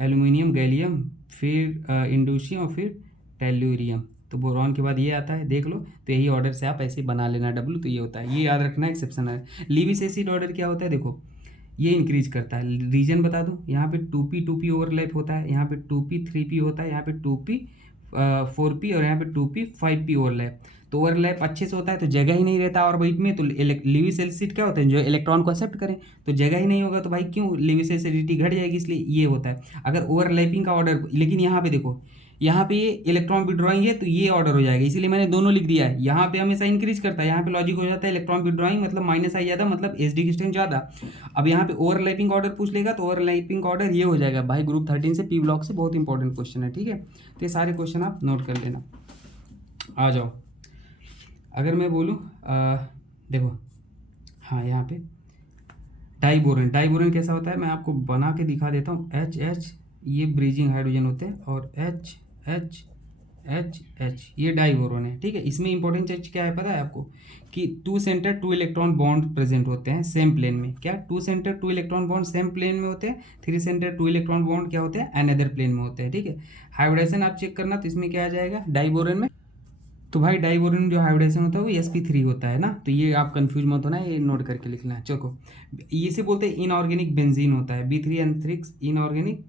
aluminium gallium, फिर इंडोशियम और फिर टेल्यूरियम। तो बोरॉन के बाद ये आता है, देख लो। तो यही ऑर्डर से आप ऐसे बना लेना W, तो ये होता है, ये याद रखना है, एक्सेप्शन है। लीविस एसिड ऑर्डर क्या होता है, देखो ये इंक्रीज करता है। रीजन बता दूं, यहाँ पे 2p ओवरलैप होता है, यहाँ पे 2p 3p होता है, यहाँ पे 2p 4p, और यहाँ पे 2p 5p ओवरलैप। तो ओवरलैप अच्छे से होता है तो जगह ही नहीं रहता ऑर्बिट में। तो लीविस एसिड क्या होता है, जो इलेक्ट्रॉन को एक्सेप्ट करें, तो जगह ही नहीं होगा, तो भाई क्यों लीविस एसिडिटी घट जाएगी, इसलिए ये होता है। अगर ओवरलैपिंग का ऑर्डर, लेकिन यहाँ पे देखो, यहाँ पे ये इलेक्ट्रॉन विड्रॉइंग है तो ये ऑर्डर हो जाएगा, इसीलिए मैंने दोनों लिख दिया है। यहाँ पे हमेशा इंक्रीज करता है, यहाँ पे लॉजिक हो जाता है इलेक्ट्रॉन विड्रॉइंग मतलब माइनस आई ज़्यादा, मतलब SD की स्ट्रेंथ ज़्यादा। अब यहाँ पे ओवरलैपिंग ऑर्डर पूछ लेगा तो ओवरलैपिंग ऑर्डर ये हो जाएगा भाई, ग्रुप 13 से P ब्लॉक से, बहुत इंपॉर्टेंट क्वेश्चन है, ठीक है। तो ये सारे क्वेश्चन आप नोट कर लेना। आ जाओ, अगर मैं बोलूँ, देखो, हाँ यहाँ पे डाइबोरन कैसा होता है, मैं आपको बना के दिखा देता हूँ। H ये ब्रीजिंग हाइड्रोजन होते हैं, और H एच एच, ये डाई बोरोन है, ठीक है। इसमें इंपॉर्टेंट चीज क्या है पता है आपको, कि two centre two electron bond present होते हैं सेम प्लेन में। क्या, two centre two electron bond same plane में होते हैं, three centre two electron bond क्या होते हैं, अनदर प्लेन में होते हैं, ठीक है। हाइब्रिडेशन आप चेक करना, तो इसमें क्या आ जाएगा डाई बोरोन में, तो भाई डाई बोरोन जो हाइब्रिडेशन होता है वो sp3 होता है ना, तो ये आप कंफ्यूज मत होना, ये नोट करके लिखना है। चलो, इसे बोलते हैं इनऑर्गेनिक बेंजीन होता है, B3N6 इनऑर्गेनिक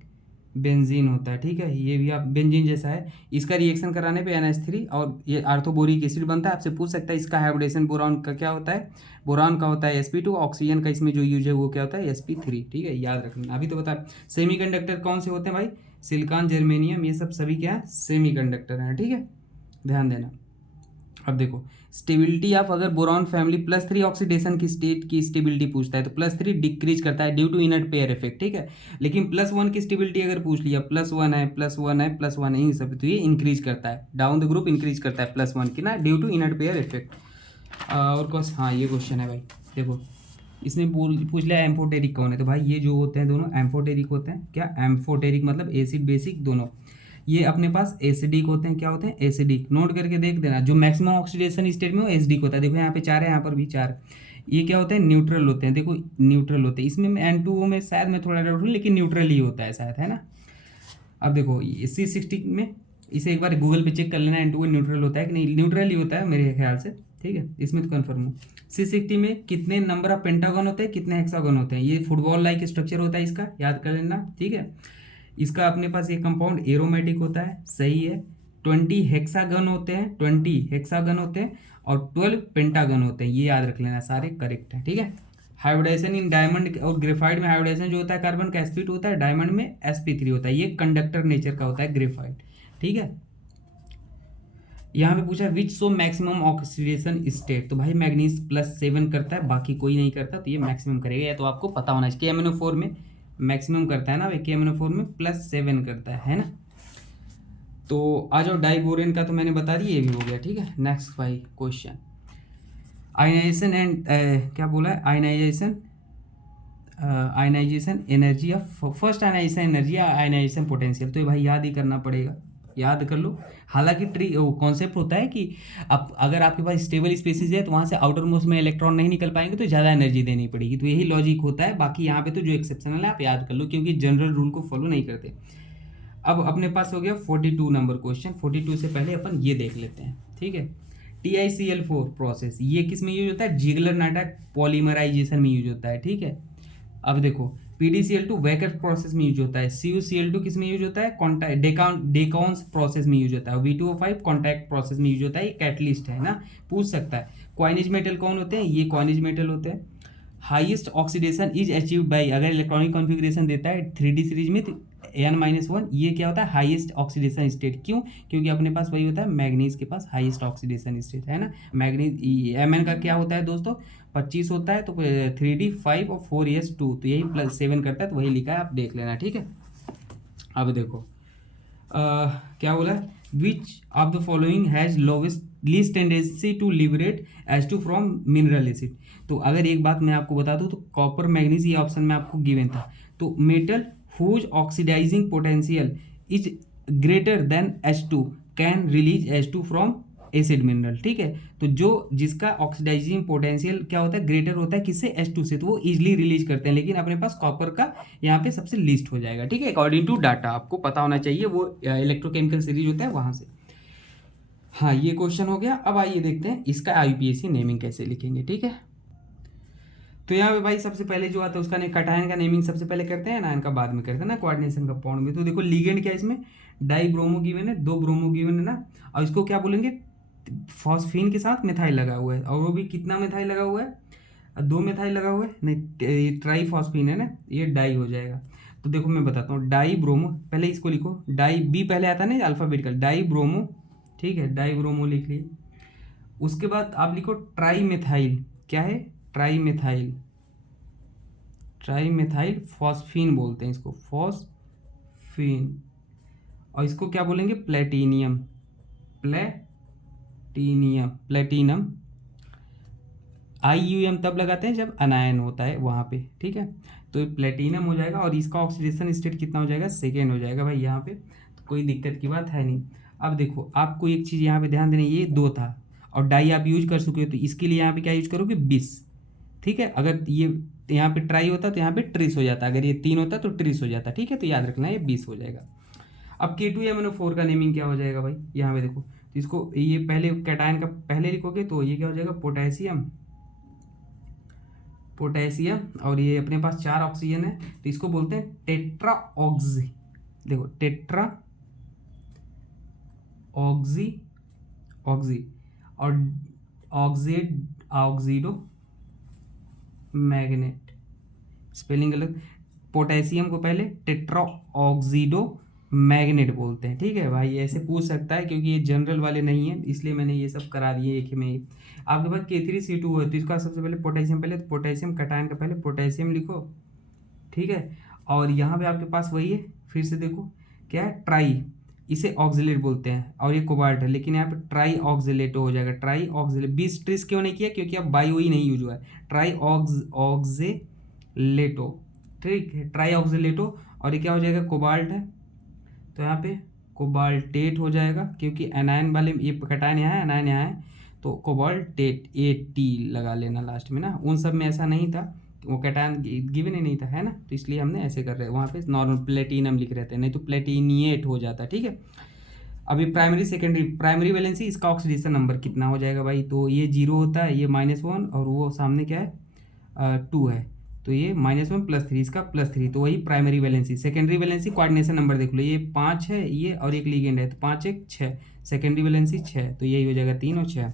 बेंजीन होता है, ठीक है। ये भी आप बेंजीन जैसा है, इसका रिएक्शन कराने पे NH3 और ये आर्थोबोरिक एसिड बनता है। आपसे पूछ सकता है इसका हाइब्रिडेशन बोरान का क्या होता है, बोरान का होता है sp2, ऑक्सीजन का इसमें जो यूज है वो क्या होता है sp3, ठीक है, याद रखना। अभी तो बता, सेमीकंडक्टर कौन से होते हैं भाई, सिलिकॉन, जर्मेनियम, ये सब सभी क्या है, सेमीकंडक्टर हैं, ठीक है, ध्यान देना। अब देखो, स्टेबिलिटी ऑफ, अगर बोरॉन फैमिली +3 ऑक्सीडेशन की स्टेट की स्टेबिलिटी पूछता है तो +3 डिक्रीज करता है due to inert pair effect, ठीक है। लेकिन +1 की स्टेबिलिटी अगर पूछ लिया, +1 है, +1 है, +1 है, इन सब, तो ये इंक्रीज करता है, डाउन द ग्रुप इंक्रीज करता है +1 की ना, due to inert pair effect. और कौन, हाँ ये क्वेश्चन है भाई, देखो इसमें पूछ लिया एम्फोटेरिक कौन है, तो भाई ये जो होते हैं दोनों एम्फोटेरिक होते हैं। क्या, एम्फोटेरिक मतलब एसिड बेसिक दोनों, ये अपने पास एसिडिक होते हैं। क्या होते हैं, एसिडिक, नोट करके देख देना। जो मैक्सिमम ऑक्सीडेशन स्टेट में वो एसिडिक होता है, देखो यहाँ पे 4 है, यहाँ पर भी 4। ये क्या होते हैं, न्यूट्रल होते हैं, देखो न्यूट्रल होते हैं। इसमें N2O में शायद मैं थोड़ा डाउट हूँ, लेकिन न्यूट्रल ही होता है शायद, है ना। अब देखो C60 में, इसे एक बार गूगल पे चेक कर लेना, N2O न्यूट्रल होता है कि नहीं, न्यूट्रल ही होता है मेरे ख्याल से, ठीक है, इसमें तो कन्फर्म हूँ। C60 में कितने नंबर ऑफ पेंटागन होते हैं, कितने हेक्सागन होते हैं, ये फुटबॉल लाइक स्ट्रक्चर होता है इसका, याद कर लेना, ठीक है। इसका अपने पास ये कंपाउंड एरोमेटिक होता है, सही है। 20 हेक्सागन होते हैं, 20 हेक्सागन होते हैं, और 12 पेंटागन होते हैं, ये याद रख लेना, सारे करेक्ट है, ठीक है। हाइब्रिडेशन इन डायमंड और ग्रेफाइट में, हाइब्रिडेशन जो होता है कार्बन का sp2 होता है, डायमंड में sp3 होता है, ये कंडक्टर नेचर का होता है ग्रेफाइट, ठीक है। यहाँ पे पूछा which show maximum oxidation state, तो भाई मैग्नीज +7 करता है, बाकी कोई नहीं करता, तो ये मैक्सिमम करेगा, या तो आपको पता होना चाहिए। KMnO4 में मैक्सिमम करता है ना भाई, KMnO4 में +7 करता है ना। तो आ जाओ, डाइबोरेन का तो मैंने बता दिया, ये भी हो गया, ठीक है। नेक्स्ट भाई क्वेश्चन, आयनाइजेशन एंड क्या बोला है, ionization energy of, first ionization energy या आयनाइजेशन पोटेंशियल, तो ये भाई याद ही करना पड़ेगा, याद कर लो। हालांकि कॉन्सेप्ट होता है कि अब अगर आपके पास स्टेबल स्पेसिस है तो वहाँ से आउटर मोस्ट में इलेक्ट्रॉन नहीं निकल पाएंगे, तो ज़्यादा एनर्जी देनी पड़ेगी, तो यही लॉजिक होता है। बाकी यहाँ पे तो जो एक्सेप्शनल है आप याद कर लो, क्योंकि जनरल रूल को फॉलो नहीं करते। अब अपने पास हो गया 42 नंबर क्वेश्चन। 42 से पहले अपन ये देख लेते हैं, ठीक है। TiCl4 प्रोसेस, ये किस में यूज होता है, जिगलर नाटक पॉलीमराइजेशन में यूज होता है, ठीक है। अब देखो, PdCl2 वैकर्स प्रोसेस में यूज होता है, CuCl2 किस में यूज होता है, कॉन्टैक्ट डेकाउंस प्रोसेस में यूज होता है, V2O5 कॉन्टैक्ट प्रोसेस में यूज होता है, ये कैटलिस्ट है ना, पूछ सकता है। क्वाइनिज मेटल कौन होते हैं, ये क्वाइनिज मेटल होते हैं। Highest oxidation is achieved by, अगर इलेक्ट्रॉनिक कॉन्फ़िगरेशन देता है 3D सीरीज में, तो N-1, ये क्या होता है, हाईएस्ट ऑक्सीडेशन स्टेट। क्यों, क्योंकि अपने पास वही होता है, मैग्नीज के पास हाईएस्ट ऑक्सीडेशन स्टेट है ना। मैग्नीज Mn का क्या होता है दोस्तों, 25 होता है, तो 3D 5 और 4s2, तो यही +7 करता है, तो वही लिखा है, आप देख लेना, ठीक है। अब देखो क्या बोला, which of the following has lowest least tendency to liberate H2 from mineral acid, तो अगर एक बात मैं आपको बता दूं, तो कॉपर मैग्नीज ये ऑप्शन में आपको गिवन था, तो metal whose oxidizing potential is greater than H2 can release H2 from acid mineral, ठीक है। तो जो जिसका ऑक्सीडाइजिंग पोटेंशियल क्या होता है, ग्रेटर होता है किससे, H2 से, तो वो इजिली रिलीज करते हैं, लेकिन अपने पास कॉपर का यहाँ पे सबसे लीस्ट हो जाएगा, ठीक है, अकॉर्डिंग टू डाटा, आपको पता होना चाहिए, वो इलेक्ट्रोकेमिकल सीरीज होता है वहाँ से। हाँ, ये क्वेश्चन हो गया। अब आइए देखते हैं इसका IUPAC नेमिंग कैसे लिखेंगे, ठीक है। तो यहाँ पे भाई सबसे पहले जो आता है उसका कटायन का नेमिंग सबसे पहले करते हैं, आयन का बाद में करते हैं ना, कोऑर्डिनेशन का पॉइंट में। तो देखो लिगेंड क्या है इसमें, डाई ब्रोमो गिवन है, 2 ब्रोमो गिवन है ना, और इसको क्या बोलेंगे, फॉस्फीन के साथ मिथाइल लगा हुआ है, और वो भी कितना मिथाइल लगा हुआ है, 2 मिथाइल लगा हुआ है, नहीं ट्राई फॉस्फीन है ना, ये डाई हो जाएगा। तो देखो मैं बताता हूँ, डाई ब्रोमो, पहले इसको लिखो, डाई बी पहले आता है ना अल्फाबेटिकल, डाई ब्रोमो, ठीक है, डाई ब्रोमो लिख लिए। उसके बाद आप लिखो ट्राई मिथाइल, क्या है, tri methyl, tri methyl phosphine बोलते हैं इसको, फॉस्फीन, और इसको क्या बोलेंगे, प्लेटिनियम, प्लेटिनम। IUM तब लगाते हैं जब अनायन होता है वहाँ पे, ठीक है, तो ये प्लेटिनम हो जाएगा, और इसका ऑक्सीडेशन स्टेट कितना हो जाएगा, सेकेंड हो जाएगा भाई यहाँ पे, तो कोई दिक्कत की बात है नहीं। अब देखो आपको एक चीज़ यहाँ पे ध्यान देना, ये 2 था और डाई आप यूज कर चुके हो, तो इसके लिए यहाँ पे क्या यूज करोगे 20। ठीक है, अगर ये यहाँ पे ट्राई होता तो यहाँ पे ट्रिस हो जाता, अगर ये 3 होता तो ट्रिस हो जाता। ठीक है, तो याद रखना ये 20 हो जाएगा। अब K2MnO4 का नेमिंग क्या हो जाएगा भाई, यहाँ पे देखो, तो इसको ये पहले कैटायन का पहले लिखोगे तो ये क्या हो जाएगा पोटेशियम, पोटेशियम, और ये अपने पास 4 ऑक्सीजन है तो इसको बोलते हैं टेट्रा ऑक्सी। देखो टेट्रा ऑक्सी, ऑक्सी और ऑक्सीडो मैग्नेट, स्पेलिंग गलत। पोटेशियम को पहले टेट्रा ऑक्सीडो मैग्नेट बोलते हैं। ठीक है भाई, ऐसे पूछ सकता है क्योंकि ये जनरल वाले नहीं है, इसलिए मैंने ये सब करा दिए एक ही में ही। आपके पास K3C2 है तो इसका सबसे पहले पोटेशियम, पहले तो पोटेशियम कटायन का पहले पोटेशियम लिखो। ठीक है, और यहाँ पे आपके पास वही है, फिर से देखो क्या है ट्राई, इसे ऑक्सिलेट बोलते हैं और ये कोबाल्ट है, लेकिन यहाँ पे ट्राई ऑक्सिलेटो हो जाएगा। ट्राई ऑक्सिलेट, 20 ट्रिस क्यों नहीं किया, क्योंकि अब बायो ही नहीं यूज हुआ है। ट्राई ऑक्सिलेटो, ठीक है, ट्राई ऑक्सिलेटो। और ये क्या हो जाएगा कोबाल्ट है तो यहाँ पे कोबाल्टेट हो जाएगा, क्योंकि एनायन वाले ये कटायन यहाँ है, एनायन यहाँ है, तो कोबाल्टेट AT लगा लेना लास्ट में ना। उन सब में ऐसा नहीं था, वो कैटायन गिवन ही नहीं था, है ना, तो इसलिए हमने ऐसे कर रहे हैं, वहाँ पे नॉर्मल प्लेटिनम लिख रहे थे, नहीं तो प्लेटिनिएट हो जाता। ठीक है, अभी प्राइमरी सेकेंडरी, प्राइमरी वैलेंसी इसका ऑक्सीडेशन नंबर कितना हो जाएगा भाई, तो ये 0 होता है, ये -1 और वो सामने क्या है 2 है, तो ये -1 +3, इसका +3, तो वही primary valency. Secondary valency coordination number देख लो, ये 5 है ये और एक लिगेंड है, तो 5 1 6, सेकेंडरी वैलेंसी 6, तो यही हो जाएगा 3 और 6।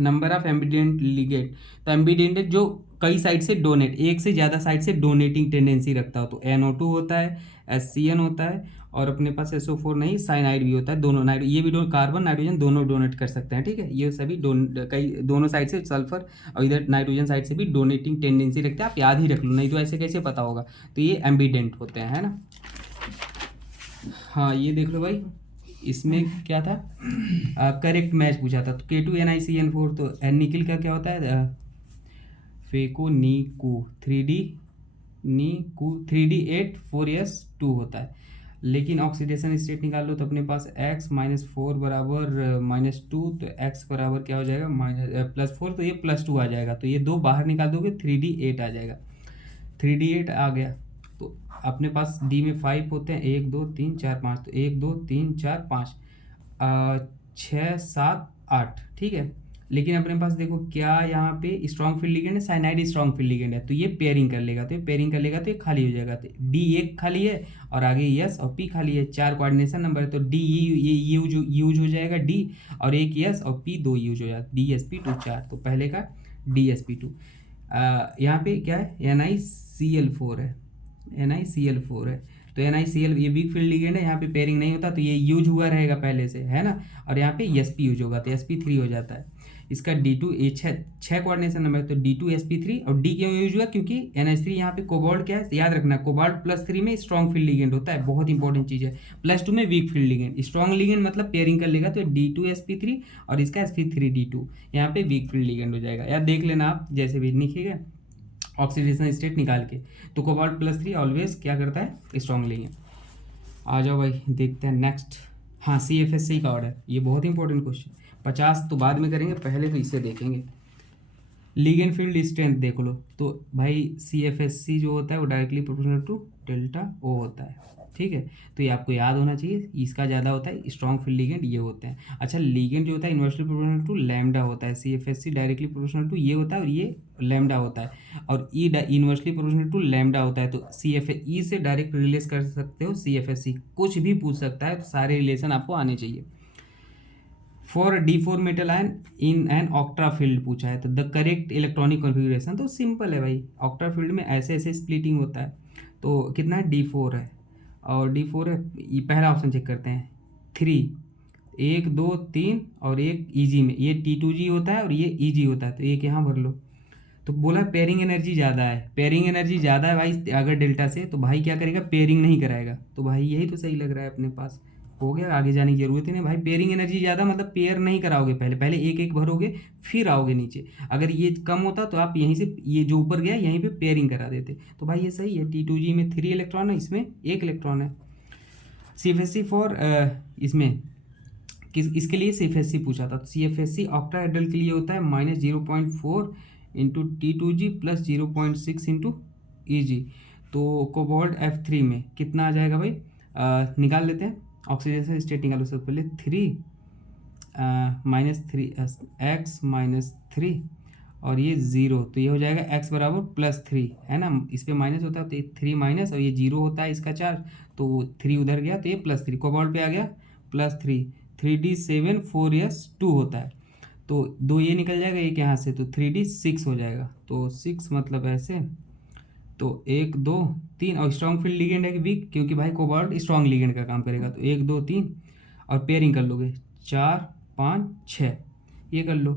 नंबर ऑफ एम्बिडेंट लिगेंड, तो एम्बिडेंट जो कई साइड से डोनेट, एक से ज़्यादा साइड से डोनेटिंग टेंडेंसी रखता हो, तो NO2 होता है, HCN होता है, और अपने पास SO4 नहीं साइनाइड भी होता है, दोनों नाइट ये भी कार्बन नाइट्रोजन दोनों डोनेट कर सकते हैं। ठीक है, ये सभी कई दोनों साइड से सल्फर और इधर नाइट्रोजन साइड से भी डोनेटिंग टेंडेंसी रखते हैं, आप याद ही रख लो, नहीं तो ऐसे कैसे पता होगा। तो ये एम्बिडेंट होते हैं, है ना। हाँ ये देख लो भाई, इसमें क्या था करेक्ट मैच पूछा था, तो K2NiCN4, तो निकिल का क्या होता है phaco Neeku 3D Neeku 3D8 4S2 होता है, लेकिन ऑक्सीडेशन स्टेट निकाल लो तो अपने पास x -4 बराबर -2, तो x बराबर क्या हो जाएगा +4, तो ये +2 आ जाएगा, तो ये 2 बाहर निकाल दोगे 3D8 आ जाएगा, 3D8 आ गया। तो अपने पास D में 5 होते हैं, 1 2 3 4 5, तो 1 2 3 4 5 6 7 8। ठीक है, लेकिन अपने पास देखो क्या यहाँ पे स्ट्रॉन्ग फील्ड लिगेंड है, साइनाइड स्ट्रॉन्ग फील्ड लिगेंड है, तो ये पेयरिंग कर लेगा, तो ये पेयरिंग कर लेगा तो ये खाली हो जाएगा, तो D एक खाली है और आगे S और P खाली है, 4 कोऑर्डिनेशन नंबर है, तो D ये यूज हो जाएगा D, और एक S और P 2 यूज हो जाता है, DsP2 4, तो पहले का DsP2। यहाँ पे क्या है NiCl4 है, NiCl4 है, तो NiCl ये वीक फील्ड लिगेंड है, यहाँ पे पेयरिंग नहीं होता तो ये यूज हुआ रहेगा पहले से, है ना, और यहाँ पे Sp यूज होगा तो Sp3 हो जाता है। इसका D2 ये 6 कोऑर्डिनेशन नंबर, तो D2Sp3, और D क्यों यूज हुआ, क्योंकि NH3 यहाँ पे कोबाल्ट क्या है याद रखना, कोबाल्ट +3 में स्ट्रॉन्ग फील्ड लिगेंड होता है, बहुत इंपॉर्टेंट चीज़ है, +2 में weak field ligand, strong ligand मतलब पेयरिंग कर लेगा, तो D2Sp3 और इसका Sp3D2, यहाँ पे वीक फील्ड लिगेंड हो जाएगा, यार देख लेना आप जैसे भी लिखिएगा ऑक्सीडेशन स्टेट निकाल के, तो कोबाल्ट +3 ऑलवेज क्या करता है स्ट्रॉन्ग लिगेंड। आ जाओ भाई देखते हैं नेक्स्ट, हाँ CFSC का ऑर्डर, ये बहुत इंपॉर्टेंट क्वेश्चन, 50 तो बाद में करेंगे, पहले तो इसे देखेंगे। लिगेंड फील्ड स्ट्रेंथ देख लो, तो भाई CFSC जो होता है वो directly proportional to delta O होता है। ठीक है, तो ये आपको याद होना चाहिए, इसका ज़्यादा होता है, स्ट्रॉन्ग फील्ड लिगेंड ये होते हैं। अच्छा लिगेंड जो होता है इन्वर्सली प्रोपोर्शनल टू लैम्डा होता है, CFSC डायरेक्टली प्रोपोर्शनल टू ये होता है और ये लैम्डा होता है, और ई इन्वर्सली प्रोपोर्शनल टू लैम्डा होता है, तो CFE से डायरेक्ट रिलेट कर सकते हो CFSC, कुछ भी पूछ सकता है, तो सारे रिलेशन आपको आने चाहिए। For D4 metal ion in an octa field पूछा है, तो द करेक्ट इलेक्ट्रॉनिक कॉन्फ़िगरेशन, तो सिंपल है भाई, ऑक्टा फील्ड में ऐसे ऐसे स्प्लिटिंग होता है, तो कितना है D4 है, और D4 है, ये पहला ऑप्शन चेक करते हैं 3 1 2 3 और एक EG में, ये T2G होता है और ये EG होता है, तो एक यहाँ भर लो। तो बोला पेयरिंग एनर्जी ज़्यादा है, पेयरिंग एनर्जी ज़्यादा है भाई अगर डेल्टा से, तो भाई क्या करेगा पेयरिंग नहीं कराएगा, तो भाई यही तो सही लग रहा है अपने पास, हो गया, आगे जाने की जरूरत ही नहीं भाई, पेयरिंग एनर्जी ज़्यादा मतलब पेयर नहीं कराओगे, पहले पहले एक एक भरोगे फिर आओगे नीचे, अगर ये कम होता तो आप यहीं से ये जो ऊपर गया यहीं पे पेयरिंग करा देते, तो भाई ये सही है, T2G में 3 इलेक्ट्रॉन है, इसमें 1 इलेक्ट्रॉन है। CFSC फॉर इसमें इसके लिए CFSC पूछा था। तो CFSC ऑक्टाहेड्रल के लिए होता है -0.4 into T2G plus 0.6 into EG। तो कोबाल्ट F3 में कितना आ जाएगा भाई, निकाल लेते हैं। ऑक्सीडेशन स्टेट निकालो सबसे पहले, 3 -3 x -3 और ये 0, तो ये हो जाएगा x बराबर +3 है ना, इस पे माइनस होता है तो ये 3 माइनस और ये 0 होता है इसका चार्ज, तो 3 उधर गया तो ये +3, कोबाल्ट पे आ गया +3, 3d7 4s2 होता है, तो 2 ये निकल जाएगा एक यहाँ से, तो 3d6 हो जाएगा। तो 6 मतलब ऐसे, तो 1 2 3 और स्ट्रॉन्ग फील्ड लिगेंड है कि वीक, क्योंकि भाई कोबाल्ट स्ट्रॉन्ग लिगेंड का काम करेगा। तो 1 2 3 और पेयरिंग कर लोगे 4 5 6, ये कर लो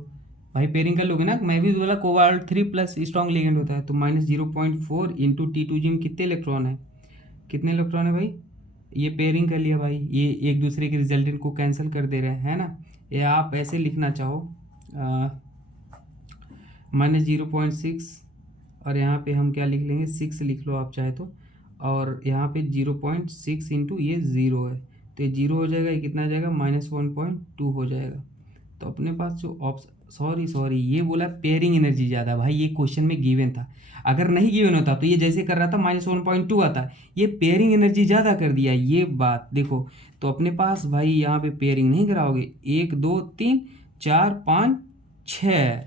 भाई, पेयरिंग कर लोगे ना। मैं भी बोला कोबाल्ट 3 प्लस स्ट्रॉन्ग लिगेंड होता है, तो -0.4 इंटू T2G में कितने इलेक्ट्रॉन है, कितने इलेक्ट्रॉन है भाई, ये पेयरिंग कर लिया भाई, ये एक दूसरे के रिजल्टेंट को कैंसिल कर दे रहे हैं है ना। या आप ऐसे लिखना चाहो -0.6 और यहाँ पे हम क्या लिख लेंगे, 6 लिख लो आप चाहे तो, और यहाँ पे 0.6 इंटू ये 0 है, तो ये 0 हो जाएगा, ये कितना आ जाएगा -1.2 हो जाएगा। तो अपने पास जो सॉरी ये बोला पेयरिंग एनर्जी ज़्यादा, भाई ये क्वेश्चन में गिवन था, अगर नहीं गिवन होता तो ये जैसे कर रहा था -1.2 आता, ये पेयरिंग एनर्जी ज़्यादा कर दिया, ये बात देखो। तो अपने पास भाई यहाँ पे पेयरिंग नहीं कराओगे, 1 2 3 4 5 6,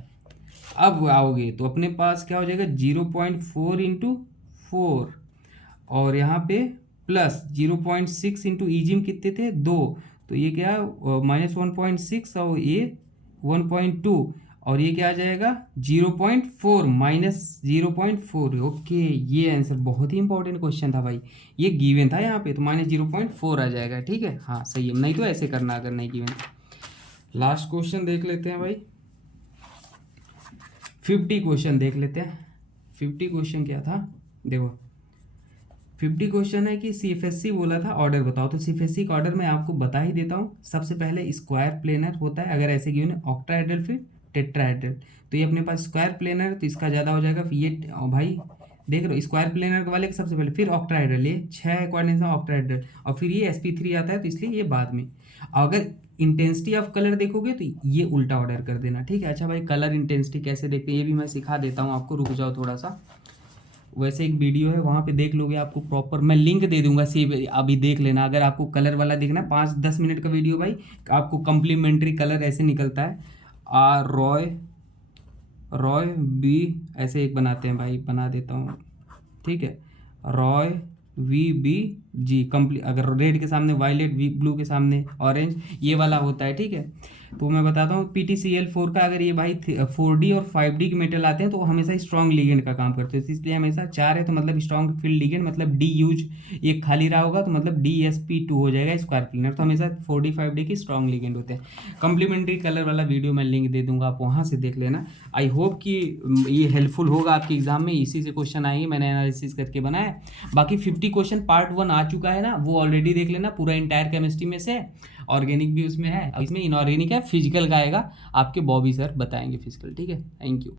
अब आओगे तो अपने पास क्या हो जाएगा 0.4 इंटू 4 और यहाँ पे प्लस 0.6 इंटू ईजिम कितने थे 2, तो ये क्या -1.6 और ये 1.2 और ये क्या आ जाएगा 0.4 -0.4। ओके, ये आंसर बहुत ही इंपॉर्टेंट क्वेश्चन था भाई, ये गिवन था यहाँ पे, तो -0.4 आ जाएगा, ठीक है। हाँ सही है, नहीं तो ऐसे करना अगर नहीं गिवन। लास्ट क्वेश्चन देख लेते हैं भाई, 50 क्वेश्चन देख लेते हैं। 50 क्वेश्चन क्या था, देखो 50 क्वेश्चन है कि CFSC बोला था ऑर्डर बताओ, तो CFSC का ऑर्डर मैं आपको बता ही देता हूँ। सबसे पहले स्क्वायर प्लेनर होता है, अगर ऐसे गिवन है ऑक्टाहेड्रल फिर टेट्राहेड्रल, तो ये अपने पास स्क्वायर प्लेनर, तो इसका ज़्यादा हो जाएगा। फिर ये भाई देख रहे हो स्क्वायर प्लेनर वाले सबसे पहले, फिर ऑक्टाहेड्रल, ये 6 कोऑर्डिनेट्स में ऑक्टाहेड्रल, और फिर ये sp3 आता है, तो इसलिए ये बाद में। अगर इंटेंसिटी ऑफ कलर देखोगे तो ये उल्टा ऑर्डर कर देना, ठीक है। अच्छा भाई, कलर इंटेंसिटी कैसे देखते हैं ये भी मैं सिखा देता हूँ आपको, रुक जाओ थोड़ा सा। वैसे एक वीडियो है वहाँ पे देख लोगे, आपको प्रॉपर मैं लिंक दे दूंगा, सेव अभी देख लेना। अगर आपको कलर वाला देखना 5-10 मिनट का वीडियो भाई, आपको कम्प्लीमेंट्री कलर ऐसे निकलता है, रॉय बी ऐसे एक बनाते हैं भाई, बना देता हूँ, ठीक है। रॉय VBG कंप्लीट, अगर रेड के सामने वायलेट, ब्लू के सामने ऑरेंज, ये वाला होता है, ठीक है। तो मैं बताता हूँ PTCl4 का, अगर ये भाई 4D और 5D के मेटल आते हैं तो वो हमेशा स्ट्रॉन्ग लिगेंड का काम करते हैं, इसलिए हमेशा 4 है तो मतलब स्ट्रॉन्ग फील्ड लिगेंड, मतलब D यूज, ये खाली रहा होगा तो मतलब DSP2 हो जाएगा स्क्वायर प्लेनर, तो हमेशा 4D 5D की स्ट्रॉन्ग लिगेंड होते हैं। कंप्लीमेंट्री कलर वाला वीडियो मैं लिंक दे दूंगा, आप वहाँ से देख लेना। आई होप कि ये हेल्पफुल होगा आपके एग्जाम में, इसी से क्वेश्चन आएंगे, मैंने एनालिसिस करके बनाया। बाकी 50 क्वेश्चन पार्ट 1 आ चुका है ना, वो ऑलरेडी देख लेना, पूरा इंटायर केमिस्ट्री में से, ऑर्गेनिक भी उसमें है, इसमें इनऑर्गेनिक है, फिजिकल का आएगा, आपके बॉबी सर बताएंगे फिजिकल, ठीक है। Thank you.